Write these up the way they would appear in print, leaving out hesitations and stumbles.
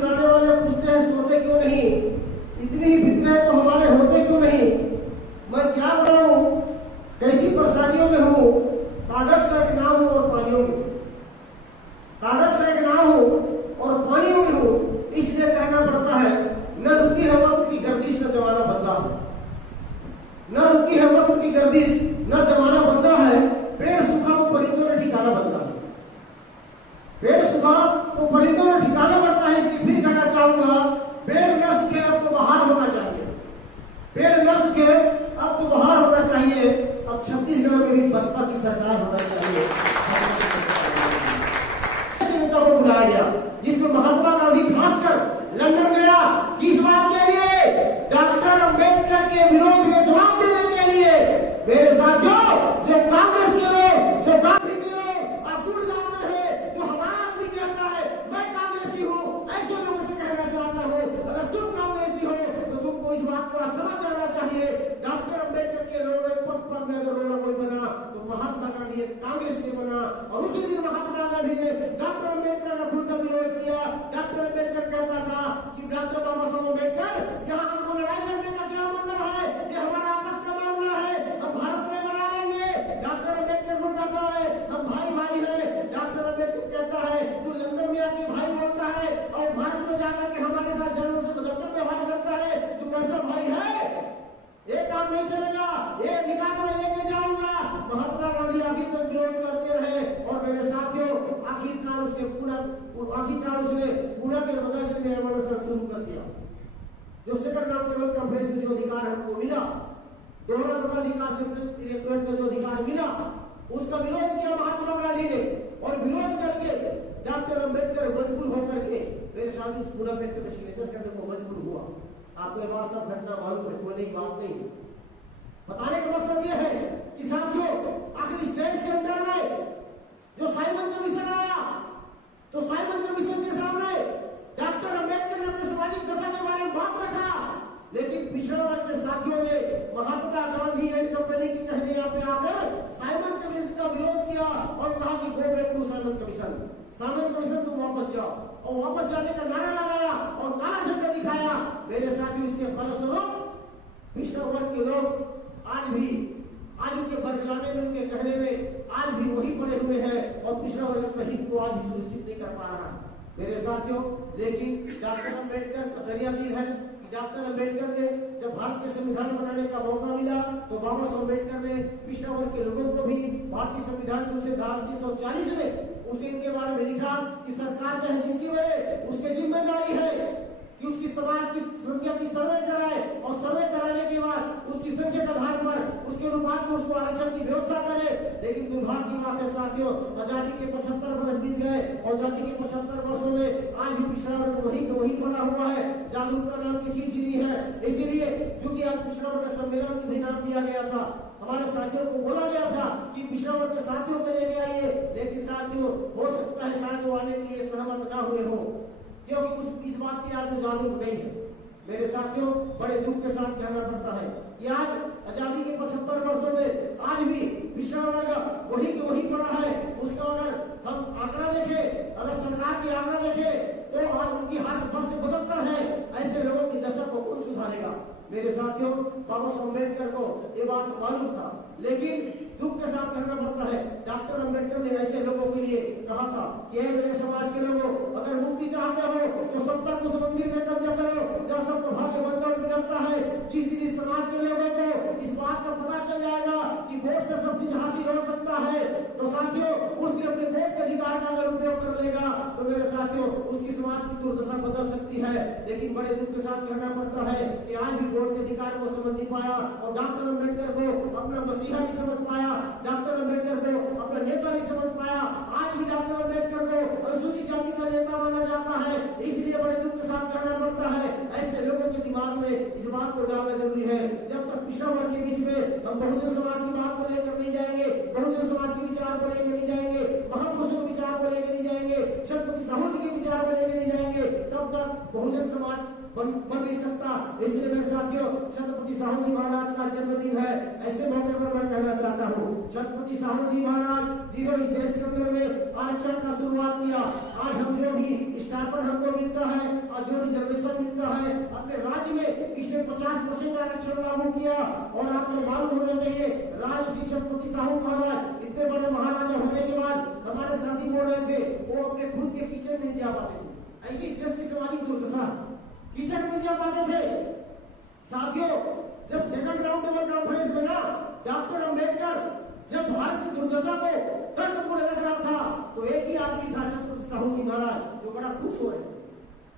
सुनाने वाले पूछते हैं सोते क्यों नहीं, इतनी फिक्रें तो हमारे होते क्यों नहीं। मैं क्या बताऊं कैसी परेशानियों में हूँ, कागज का एक नाम हूँ और पानियों में, कागज का एक नाम हूँ और पानियों में हूँ। इसलिए कहना पड़ता है न रुकी है वक्त की गर्दिश न जमाना बंदा है, न रुकी है वक्त की गर्दिश न जमाना बंदा है। पेड़ सूखा तो परिंदों ने ठिकाना बनता है, पेड़ सूखा तो परिंदों ने ठिकाना बनता है। इसलिए फिर कहना चाहूंगा पेड़ न सूखे अब तो बाहर होना चाहिए, पेड़ न सूखे अब तो बाहर होना चाहिए। अब छत्तीसगढ़ में भी बसपा की सरकार होना चाहिए। जनता को बुलाया गया जिसमें महात्मा गांधी खासकर लंदन गया, किस बात के लिए, डॉक्टर अंबेडकर के विरोध में जवाब देने के लिए। मेरे साथियों, जो कांग्रेस के लोग, जो गांधी के लोग अब्दुल गांधी है, जो हमारा आदमी कहता है मैं कांग्रेसी हूँ, ऐसे लोगों से कहना चाहता हूँ अगर तुम कांग्रेसी हो तो तुमको इस बात को समझ जाना चाहिए। डॉक्टर अंबेडकर के रोड पथ पर में अगर रोड़ा कोई बना तो महात्मा गांधी कांग्रेस के बना, और उसी दिन महात्मा गांधी ने डॉक्टर अंबेडकर का खुद का विरोध किया। डॉक्टर अंबेडकर कहता था कि डॉक्टर बाबा साहब अम्बेडकर यहाँ हमको लड़ाई लड़ने का क्या मतलब है, ये हमारा आपस का मामला है, हम भारत में बना लेंगे। डॉक्टर अंबेडकर को कहता है हम भाई भाई है। डॉक्टर अंबेडकर कहता है तू लंदन में आके भाई बोलता है और भारत में जाकर के हमारे साथ जनों से बदतर व्यवहार करता है, तू कैसा भाई है। ये काम नहीं चलेगा, ये अधिकार में लेके जाऊंगा। महात्मा गांधी आखिर तक विरोध करते रहे और मेरे साथियों आखिरकार उसने पूरा के बगल में आंदोलन शुरू कर दिया। जो सेकंड राउंड टेबल कॉन्फ्रेंस में जो अधिकार हमको मिला, दोहरा मताधिकार से इलेक्टोरेट का जो अधिकार मिला, उसका विरोध किया महात्मा गांधी ने। और विरोध करके डॉक्टर अंबेडकर मजबूर होकर के मेरे साथ उस पूरा पेपर में सिग्नेचर करने को मजबूर हुआ। आपको ये बात सब घटना मालूम है, कोई नई बात नहीं। बताने का मकसद यह है कि साथियों आखिर इस देश के अंदर में जो साइमन कमीशन आया, तो साइमन कमीशन के सामने डॉक्टर अंबेडकर ने अपने सामाजिक दशा के बारे में बात रखा, लेकिन पिछड़ा वर्ग के साथियों ने महात्मा गांधी एंड कंपनी की कहने यहाँ पे आकर साइमन कमीशन का विरोध किया और कहा कि go back to Simon Commission, Simon Commission तुम वापस जाओ, और वापस जाने का नारा लगाया और काला झंडा दिखाया। मेरे साथी उसके फलस्वरूप पिछड़ा वर्ग के लोग आज उनके बरगलाने में, उनके कहने में आज भी वही पड़े हुए हैं और पिछड़ा वर्ग अपने हित को आज भी सुनिश्चित नहीं कर पा रहा मेरे साथियों। लेकिन डॉक्टर अंबेडकर का दरिया दिल है कि डॉक्टर अंबेडकर ने जब भारत के संविधान बनाने का मौका मिला तो बाबा साहब अम्बेडकर ने पिछड़ा वर्ग के लोगों को भी भारतीय संविधान में उसे धारा 340 में उसने इनके बारे में लिखा कि सरकार चाहे जिसकी रहे उसकी जिम्मेदारी है कि उसकी समाज की संख्या की सर्वे कराए और सर्वे कराने के बाद उसकी संख्या के आधार पर उसके अनुपात में उसको आरक्षण की व्यवस्था करे। लेकिन दुर्भाग्य की बात है साथियों, आजादी के 75 वर्ष बीत गए और आजादी के 75 वर्षों में आज भी पिछड़ा वर्ग वही पड़ा हुआ है, जागरूकता नाम की चीज नहीं है। इसीलिए क्योंकि आज पिछड़ा वर्ग सम्मेलन भी नाम दिया गया था, हमारे साथियों को बोला गया था कि पिछड़ा वर्ग के साथियों को लेके आइए, लेकिन साथियों हो सकता है शायद वो आने के लिए सहमत न हुए हो क्योंकि इस बात की आज जागरूक नहीं है। मेरे साथियों बड़े दुख के साथ कहना पड़ता है कि आज आजादी के 75 वर्षों में आज भी पिछड़ा वर्ग वही के वही पड़ा है। उसका अगर हम आंकड़ा देखें, अगर सरकार की आंकड़ा देखें तो आज उनकी हालत बस से बदतर है। ऐसे लोगों की दशा को कौन सुधारेगा। मेरे साथियों बाबा साहब अम्बेडकर को ये बात मालूम था, लेकिन दुख के साथ कहना पड़ता है डॉक्टर अंबेडकर ने ऐसे लोगों के लिए कहा था कि मेरे समाज के लोगों अगर मुक्ति चाहते हो तो सब तक उस मंदिर में कब्जा करो जहाँ सबको भाग्य बंधन मिलता है। जिस दिन इस समाज के लोगों को इस बात का पता चल जाएगा कि वोट से सब चीज हासिल हो सकता है तो साथियों उस दिन अपने वोट के अधिकार का अगर उपयोग कर लेगा तो मेरे साथियों उसकी समाज की दुर्दशा बदल सकती है। लेकिन बड़े दुख के साथ कहना पड़ता है कि आज भी वोट के अधिकार को समझ नहीं पाया और डॉक्टर अंबेडकर को अपना मसीहा नहीं समझ पाया, डॉक्टर अंबेडकर को अपना नेता नहीं समझ पाया। आज भी डॉक्टर अंबेडकर को अनुसूचित जाति का नेता माना जाता है। इसलिए बड़े दुख के साथ कहना पड़ता है ऐसे लोगों के दिमाग में इस बात को डालना जरूरी है। जब तक पिछड़ा वर्ग के बीच में हम बहुजन समाज की बात को लेकर नहीं जाएंगे, बहुजन समाज के विचार को लेकर नहीं जाएंगे, महापुरुषों के विचार को लेकर नहीं जाएंगे, छत्रपति साहू जी के विचार को लेकर नहीं जाएंगे, तब तक बहुजन समाज बन नहीं सकता। इसलिए मेरे साथियों छत्रपति साहू जी महाराज का जन्मदिन है। ऐसे मौके पर मैं कहना चाहता हूँ छत्रपति साहू जी महाराज जिन्होंने इस देश के अंदर में आरक्षण का शुरुआत किया, आज हम जो भी प्रत्यार्पण हमको मिलता है और जो रिजर्वेशन मिलता है अपने राज्य में, इसने 50% आरक्षण लागू किया। और आपको मालूम होना चाहिए, राज शिक्षक साहू महाराज इतने बड़े महाराजा होने के बाद हमारे साथी बोल रहे थे वो अपने खुद के किचन में नहीं जा पाते थे। ऐसी देश की सामाजिक दुर्दशा, किचन में जा पाते थे। साथियों, जब सेकंड राउंड टेबल कॉन्फ्रेंस में ना डॉक्टर अंबेडकर जब भारत की दुर्दशा को तर्कपूर्ण रख रहा था तो एक ही आदमी था छत्रपति साहू जी महाराज, जो बड़ा खुश हो रहे थे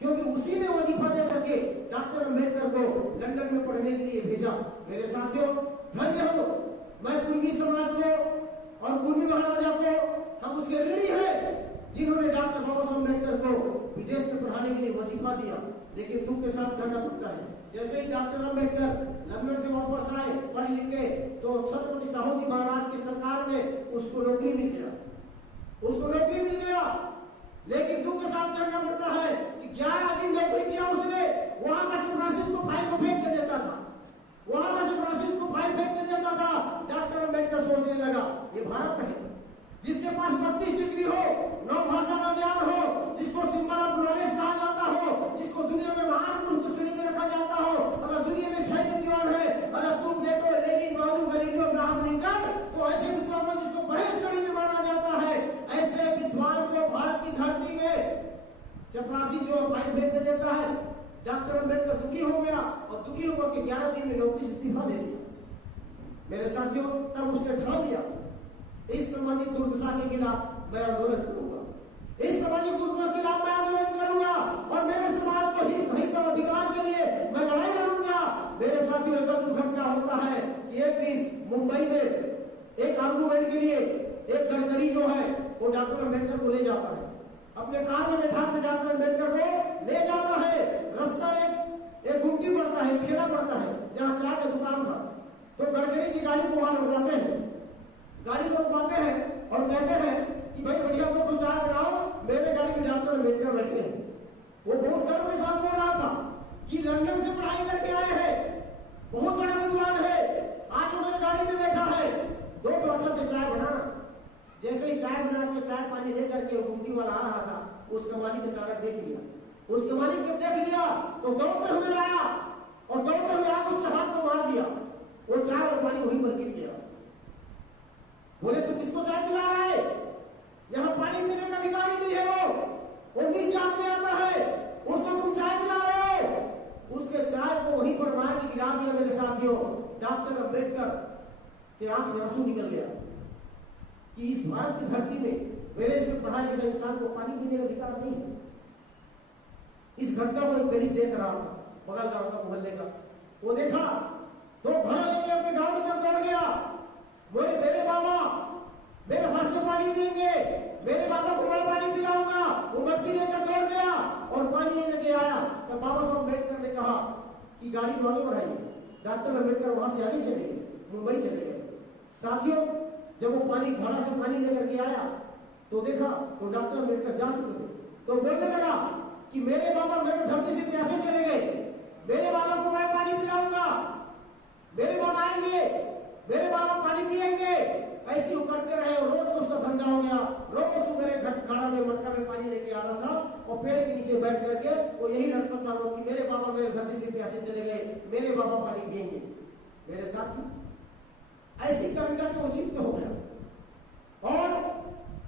क्योंकि उसी ने वजीफा दे करके डॉक्टर अंबेडकर को लंदन में पढ़ने के लिए भेजा। मेरे साथियों, धन्य हो मैं कुर्मी समाज को और कुर्मी महाराजा को, हम उसके ऋणी हैं जिन्होंने डॉक्टर बाबा साहब अम्बेडकर को विदेश में पढ़ाने के लिए वजीफा दिया। लेकिन दुख के साथ करना पड़ता है, जैसे ही डॉक्टर अंबेडकर लंदन से वापस आए पढ़ लिख के, तो छत्रपति साहू जी महाराज की सरकार में उसको नौकरी मिल गया, उसको नौकरी मिल गया। लेकिन दुख के साथ करना पड़ता है कि 11 दिन नौकरी किया उसने, वहां का चपरासी को फाइल को फेंक के देता था, वहां का चपरासी को फाइल फेंक के देता था। डॉक्टर अंबेडकर सोचने लगा ये भारत है जिसके पास 32 डिग्री हो, 9 भाषा का ज्ञान हो, जिसको सिंबल ऑफ नॉलेज कहा जाता हो, जिसको दुनिया में महान पुरुष श्रेणी में रखा जाता हो। अगर दुनिया में 6 विद्वान है, अरस्तु, Plato, Lenin, Marx, Galileo, Abraham Lincoln, तो ऐसे विद्वान जिसको बड़े श्रेणी में माना जाता है, ऐसे विद्वान को भारत की धरती में चपरासी जो फाइल फेंक के देता है। डॉक्टर अंबेडकर दुखी हो गया और दुखी होकर के 11 दिन में नौकरी से इस्तीफा दे दिया। मेरे साथियों, तब उसने ठान लिया इस सामाजिक दुर्दशा के खिलाफ मैं आंदोलन करूंगा, इस सामाजिक दुर्दशा के खिलाफ मैं आंदोलन करूंगा और मेरे समाज को हित और अधिकार के लिए मैं लड़ाई लड़ूंगा। मेरे साथियों, ऐसा दुर्घटना होता है कि एक दिन मुंबई में एक आर्गूमेंट के लिए एक गडकरी जो है वो डॉक्टर अंबेडकर को ले जाता है, अपने कार में बैठा के डॉक्टर अंबेडकर को ले जाता है। रास्ता एक गुमटी पड़ता है, खेड़ा पड़ता है जहाँ चाय का दुकान था, तो गडकरी जी गाड़ी को वहां रुकवाते हैं, गाड़ी को रुकवाते हैं और कहते हैं कि भाई बढ़िया तो चाय बनाओ, मेरे गाड़ी में डॉक्टर अंबेडकर बैठे हैं। वो बहुत गर्व के साथ बोल रहा था कि लंदन से पढ़ाई करके आए हैं, बहुत बड़ा विद्वान है, आज वो मेरे गाड़ी में बैठा है, दो तो अच्छा से चाय बनाना। जैसे ही चाय बना के चाय पानी लेकर के गुमटी वाला आ रहा था, उसका मालिक अचानक देख लिया, उसके मालिक जब देख लिया तो दौड़ते हुए आया और दौड़ते हुए आकर उसके हाथ को मार दिया। वो चाय और पानी वहीं पर गिर गया। बोले तू किसको चाय पिला रहा है? यहाँ पानी पीने का अधिकारी नहीं है, वो नीच जात में आता है, उसको तुम चाय पिला रहे हो। उसके चाय को वहीं पर मार के गिरा दिया। मेरे साथियों, डॉक्टर अंबेडकर के आंख से आंसू निकल गया कि इस भारत की धरती में मेरे से पढ़ा लिखा इंसान को पानी पीने का अधिकार नहीं है। इस घटना को एक गरीब देख रहा था, बगल गांव का, मोहल्ले का, वो देखा तो घड़ा लेके अपने गांव की तरफ दौड़ गया। बोले मेरे बाबा मेरे हाथ से पानी पिएंगे, मेरे बाबा को मैं पानी पिलाऊंगा। वो मटकी लेकर दौड़ गया और पानी लेके आया। तो बाबा साहब अम्बेडकर ने कहा कि गाड़ी को आगे बढ़ाइए। डॉक्टर अम्बेडकर वहां से आगे चले गए, मुंबई चले गए। साथियों, जब वो पानी घड़ा से पानी लेकर के आया तो देखा तो डॉक्टर अम्बेडकर जा चुके थे। तो बोलने लगा कि मेरे बाबा मेरे धरती से प्यासे चले गए, मेरे बाबा को मैं पानी पिलाऊंगा, मेरे बाबा आएंगे, मेरे बाबा पानी पिएंगे। ऐसे वो करते रहे और रोज उसका धंधा हो गया। रोज वो मेरे घड़ा में मटका में पानी लेके आता था और पेड़ के नीचे बैठ करके वो यही लड़ता था कि मेरे बाबा मेरे धरती से प्यासे चले गए, मेरे बाबा पानी पिएंगे। मेरे साथ ऐसी करने करके वो चित्त हो गया और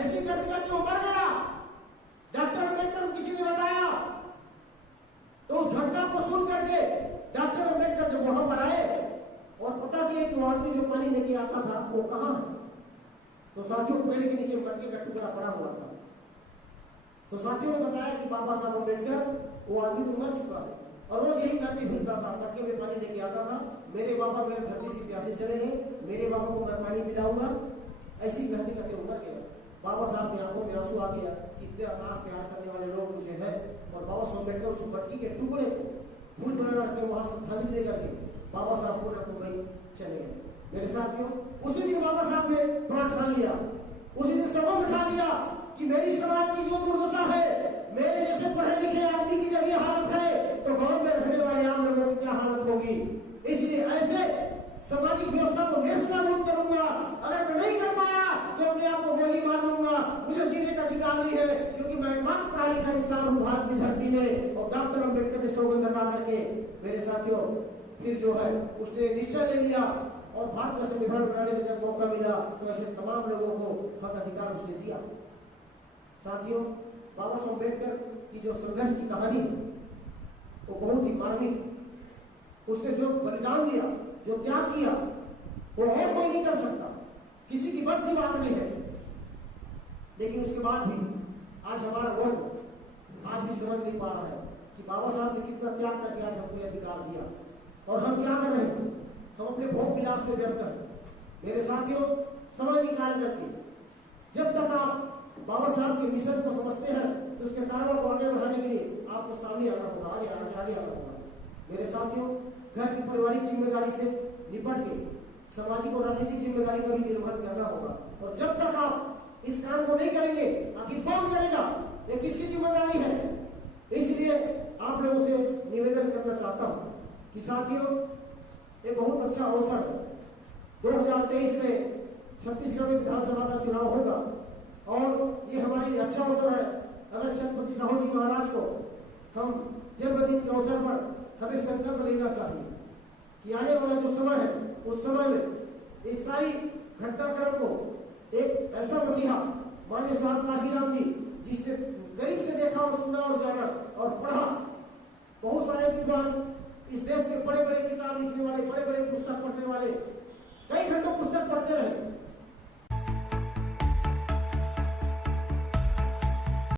ऐसी करते करके वो मर गया। डॉक्टर अम्बेडकर को किसी ने बताया तो उस घटना को सुन करके डॉक्टर अम्बेडकर जब वहां पर आए और पता किया कि वो आदमी जो पानी लेके आता था वो कहां है, तो साथियों पेड़ के नीचे मटके का टुकड़ा पड़ा हुआ था। तो साथियों ने बताया कि बाबा साहब अम्बेडकर वो आदमी तो मर चुका है और रोज यही करके फिरता था, मटके में पानी लेके आता था, मेरे बाबा मेरे धरती से प्यासे चले गए, मेरे बाबा को मैं पानी पिलाऊंगा। ऐसी कहते करके उमर गया। बाबा साहब की आंखों में आंसू आ गया, कितने अनाथ प्यार करने वाले लोग मुझे है। और बाबा साहब अम्बेडकर उस मटकी के टुकड़े को फूल बना के वहां से थाली दे करके बाबा साहब को मुंबई चले गए। मेरे साथियों, उसी दिन बाबा साहब ने थोड़ा ठान लिया, उसी दिन सबों में ठान लिया कि मेरी समाज की जो दुर्दशा है, मेरे जैसे पढ़े लिखे आदमी की जब ये हालत है तो गांव में रहने वाले आम लोगों की क्या हालत होगी। इसलिए ऐसे सामाजिक व्यवस्था को नेस्तनाबूद करूंगा। अगर मैं नहीं कर पाया तो अपने आप को गोली मार लूंगा। मुझे जीने का अधिकार नहीं है क्योंकि मैं मात्र पढ़ा लिखा इंसान हूं। भारत की धरती में और डॉक्टर अम्बेडकर ने सौगंध लगा करके मेरे साथियों फिर जो है उसने निश्चय ले लिया और भारत का संविधान बनाने का जब मौका मिला तो ऐसे तमाम लोगों को हक अधिकार उसने दिया। साथियों, बाबा साहब अम्बेडकर की जो संघर्ष की कहानी वो बहुत ही मार्मिक। उसने जो बलिदान दिया, जो त्याग किया, वो और कोई नहीं कर सकता, किसी की बस की बात नहीं है। लेकिन उसके बाद भी आज हमारा वर्ग आज भी समझ नहीं पा रहा है कि बाबा साहब ने कितना त्याग करके आज हमको अधिकार दिया और हम क्या कर रहे हैं, हम अपने भोग विलास में व्यर्थ हैं। मेरे साथियों, समय निकाल करके जब तक आप बाबा साहब के मिशन को समझते हैं तो उसके कारणों को आगे बढ़ाने के लिए आपको सामने आना होगा, आगे आना होगा। मेरे साथियों, घर की पारिवारिक जिम्मेदारी से निपट के सामाजिक और राजनीतिक जिम्मेदारी का भी निर्वहन करना होगा। और जब तक आप इस काम को नहीं करेंगे, आखिर कौन करेगा, ये किसकी जिम्मेदारी है। इसलिए आप लोगों से निवेदन करना चाहता हूं कि साथियों, एक बहुत अच्छा अवसर 2023 में छत्तीसगढ़ में विधानसभा का चुनाव होगा और ये हमारी अच्छा अवसर है। अगर छत्रपति साहू जी महाराज को हम जन्मदिन के अवसर पर हमें संकल्प लेना चाहिए कि आने वाला जो समय है उस समय में इस सारी घटनाक्रम को एक ऐसा मसीहा माननीय साहब काशीराम जी, जिसने गरीब से देखा और सुना और जाना और पढ़ा, बहुत सारे विद्वान इस देश के बड़े बड़े किताब लिखने वाले, बड़े बड़े पुस्तक पढ़ने वाले, कई घंटों पुस्तक पढ़ते रहे,